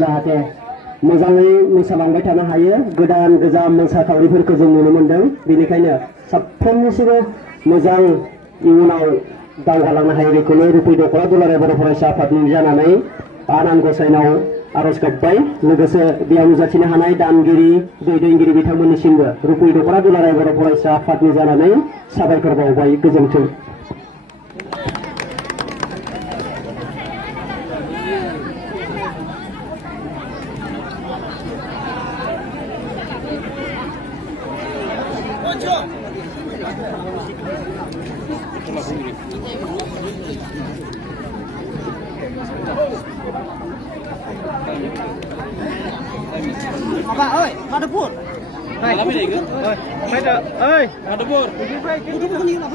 जाहाथे मोजाङै मोसालांबाय थानो हायो गोदान गोजाम मोसाखावरिफोरखौ जों नुनो मोनदों बेनिखायनो साफ्रोमनिसिबो मोजां इयुनाव दावगालांनो हायो बेखौनो रुपै दख'रा दुलाराय बर' फरायसा आफादनि जानानै आनान गसाइनाव आरज गाबबाय लोगोसे बेयाव नुजाथिनो हानाय दानगिरि दैदेनगिरि बिथांमोननिसिमबो रुपै दख'रा दुलाराय बर' फरायसा आफादनि जानानै साबायखर बावबाय गोजोन्थों। Apa ơi, mà được buồn. Này, làm gì cơ? Mấy đứa ơi, mà được buồn. Được buồn đi nào.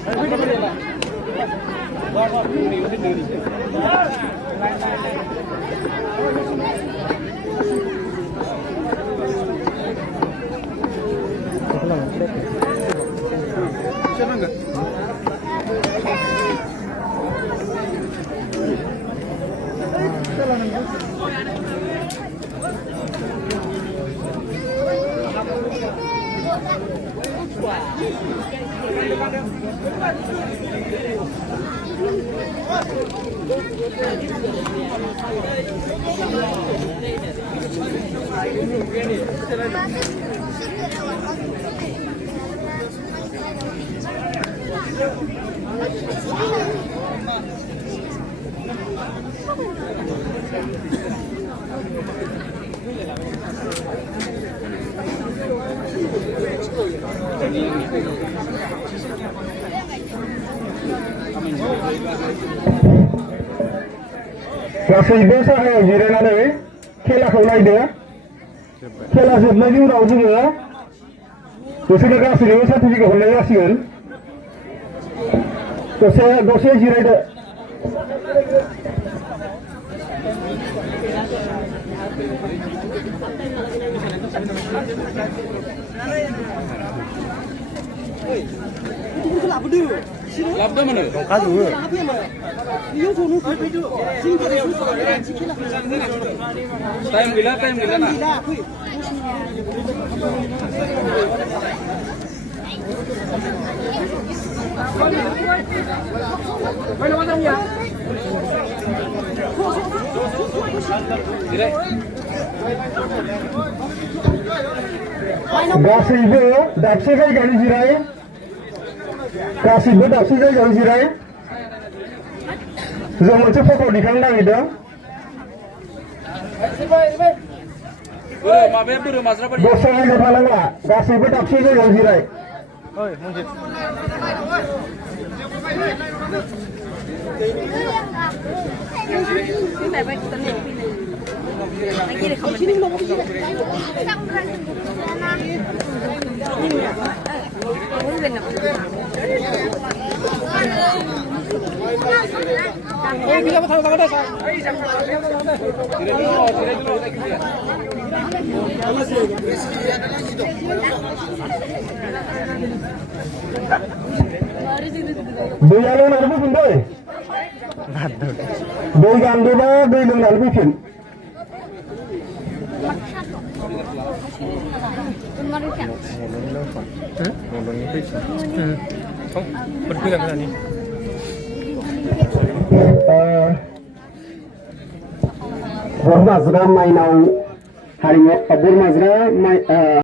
Rồi, गासैबो साहायाव जिरायनानै खेलाखौ नायदो खेला जोबनायनि उनाव जोङो बिसोरनो गासैनोबो सार्टिफिकेट हरनाय जासिगोन दसे जिरायदो Labda mana? Kazu. Time gila na. गासैबो दाबसे जायगायाव जिराय गासैबो दाबसे जायगायाव जिराय जों मोनसे फट' दिखांनो नागिरदों दस्रा जायगायाव थानांला गासैबो दाबसे जायगायाव जिराय दैयानो नांगौ फैफिनदों दै गांदोबा दै लोंनानै फैफिन बर' माजरा माइनाव हारिमु बर' माजरा